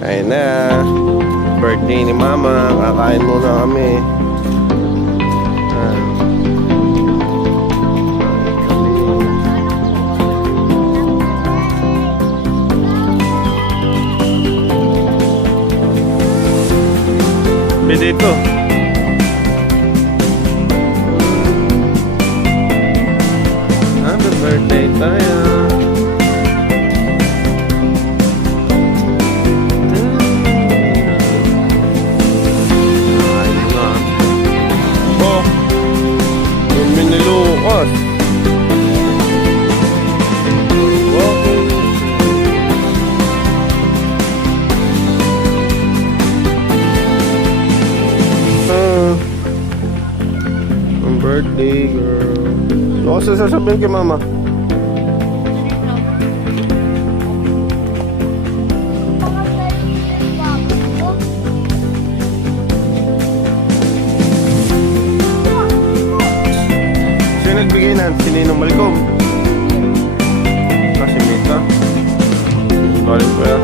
Ayun na. Birthday ni Mama. Kakain muna kami. Dito. Happy birthday tayo. Oh, luminilukas. Birthday girl. Ano kasi sasabihin kay Mama? Sino nagbigay na? Si Ninong Malcolm? Si Mita? Galing ko yan.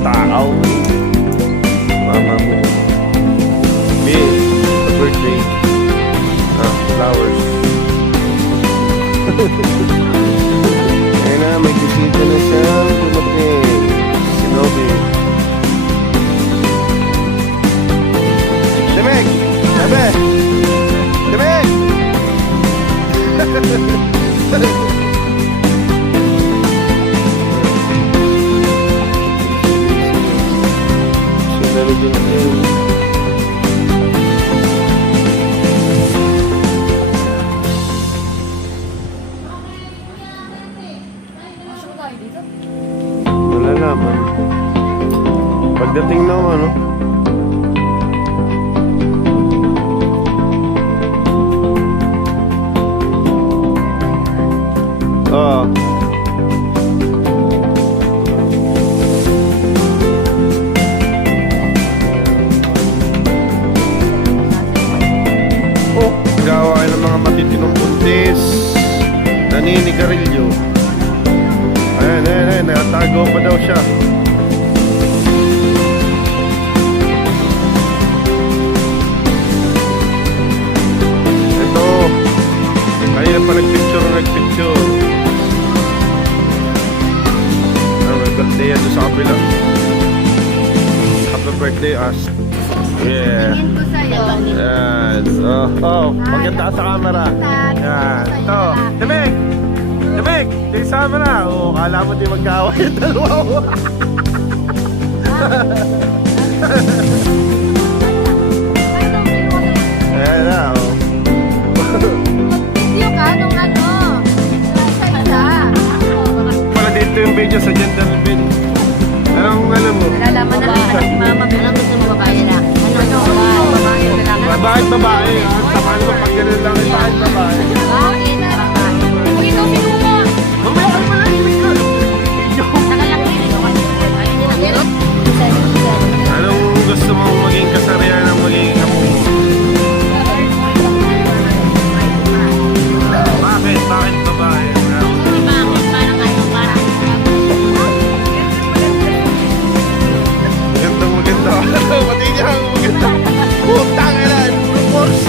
Takaw. Mama mo. Birthday. Flowers. Ayun na, may bisita na siya. Dumating. Si Nobi. Demeg! Sabi! Demeg! Si Lalo din din. Malalaman. Pagdating na ano. Oo. Oh, gawa kayo ng mga matitinong buntis. Naninigarilyo. Ayan, nakatago pa daw siya. Ito, kanina pa nagpicture. May birthday yan doon sa kapila. Happy birthday, As. Yeah. Yan. Oh, maganda sa camera. Yan. Ito, Demeg! Demeg! Tingin sa camera. Oh, kala mo di magkaaway yung dalawa mo. Ayan na, oh. Video ka nung ano? Isa-isa. Para dito yung video sa gender reveal. Anong alam mo? Nalalaman na lang si Mama. Anong gusto mo babae na? Ano? Babae na lang. Bakit babae? Saka naman pag ganun lang, bakit babae? Bakit? Huwag ikaw sinumo. Mamaya ka pala yung video. Nakalaki rin ako. Ayun. Anong gusto mong maging kasarian ng magiging apo mo? Bakit? Bakit babae? Bakit? Parang kayo, parang. Maganda. Pati niya ang maganda. Putang ina. Force.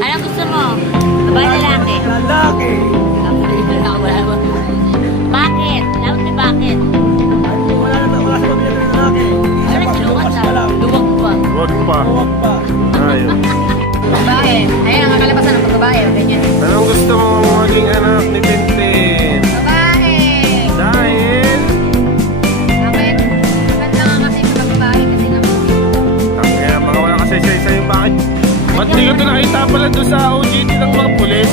Anong gusto mo? Babae lalaki? Lalaki! Bakit? Alam mo bakit? Wala sa pamilya ng lalaki. Ano sinukat na? Luwag pa. Wag pa. Huwag pa. Ayun. Babae. Ayan ang kakalabasan ng pagbabae. Ganyan. Anong gusto mong maging anak ni Tintin? Babae! Dahil? Bakit? Maganda nga kasi sa babae kasi naman. Kaya mga wala kasi isa-isa yung bakit. Ba't di ka ito nakita pala doon sa OJT ng mga pulis?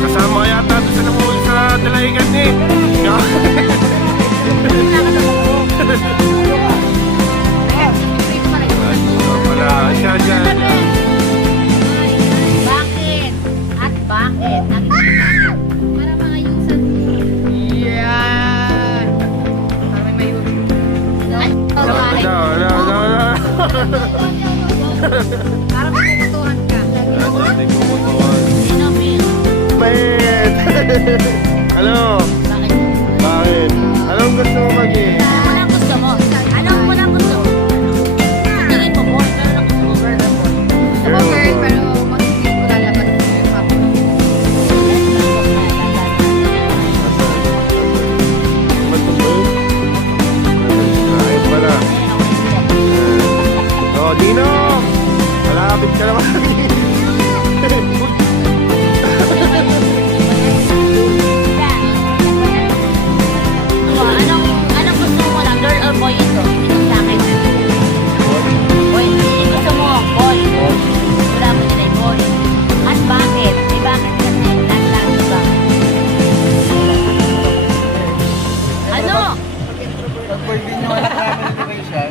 Kasama ka yata doon sa namuli sa Dalahigan eh. Wala, siya. Bakit? At bakit? Para mga yusan. Yan! Para may mayusan. Wala. Para mapuputuhan ka. Hindi ko kutuhan. Sino, Bill? Bakit? Ano? Bakit? Bakit? Anong gusto mo maging? Anong gusto mo? Anong gusto mo? Tingin mo, boy. Pero anong gusto mo, girl or boy? Gusto ko girl, pero mag-isip ko lalabas yung couple. Ayun pala. Oh, Dino! Malapit ka naman. Anong gusto mo lang, girl or boy ito? Ito sa akin. Boy, gusto mo, boy. Wala mo nila boy. At bakit? May bakit kasi lahat ba? Ano? Pag pwede nyo anak namin ni Rachel,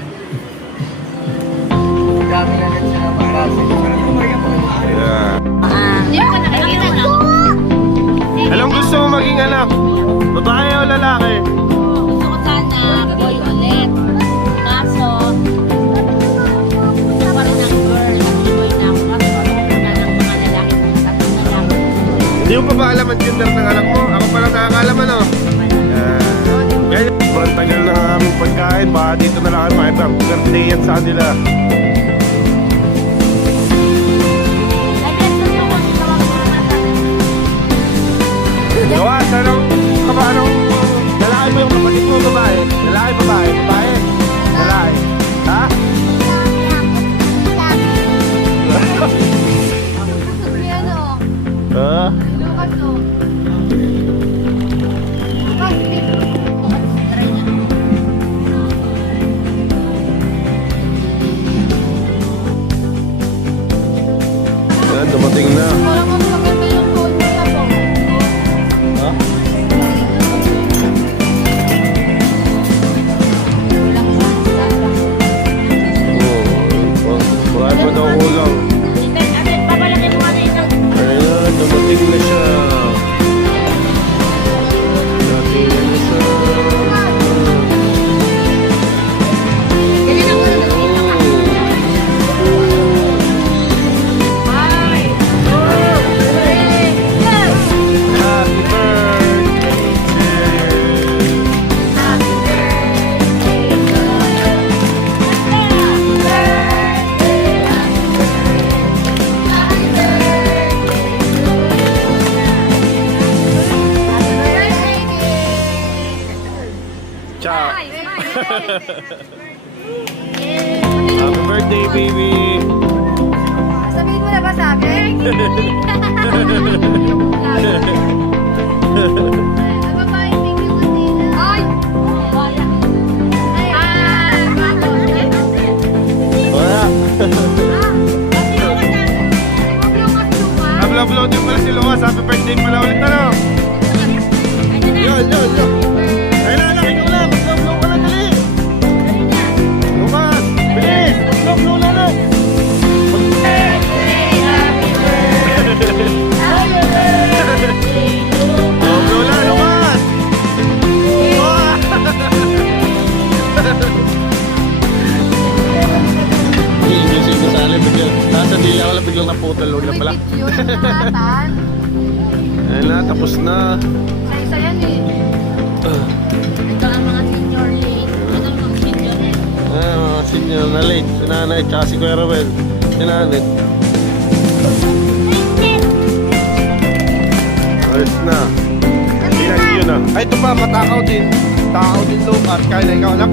kami na rin siya magkasi. Yeah. Hindi ka na Ayun lang. Anong gusto mo maging anak? Babae o lalaki? Gusto ko sana boy ulit. Kaso, gusto pa rin ng girl. Kasi boy na ako. Kasi gusto na ng mga lalaki. Tatlo na lang. Hindi mo pa ba alam ang gender ng anak mo? Ako pala nakakaalam ano? Kaya sobrang tagal na ng aming pagkain. Baka dito na lang kami makipag-birthday yan sa kanila. Ay, gusto ko gusto ko natin. Gawa, anong lalaki mo yung kapatid mo, babae? Lalaki, babae? Babae? Lalaki? Ha? ano, Ha? Lucas o. Lucas, Try niya. Yan, dumating na. parang mas maganda yung phone mo na po. Ha? Oo. Marami pa daw kulang. Ate, papalaki mo ano isang Ayan, dumating na siya. Dumating na siya. Ganyan ako na nagkita ka. Ay! Yes! Happy birthday to you. Happy birthday to Ciao. Ay! Happy birthday, baby. Sabihin mo na ba sabi? Babae, thank you, Christina. Ay! Wala. Upload din pala si Lucas. Happy birthday pala ulit ano? Yun. Ayun na, ikaw na. Mag-upload ka na dali. Lucas, bilis. Mag-upload na lang. Upload na, Lucas. Music ko sa alim. Nasa dili ako lang biglang naputol. Huwag na pala. Ayun na, tapos na. Isa yan eh. Ito ang mga senior late. Ito ang mga senior late. Mga senior na late. Si nanay, tsaka si Kuya Robel. Si nanay. Ayos na. Hindi na yun na. Ay, ito pa, matakaw din. Takaw din Lucas. Kaya na ikaw anak.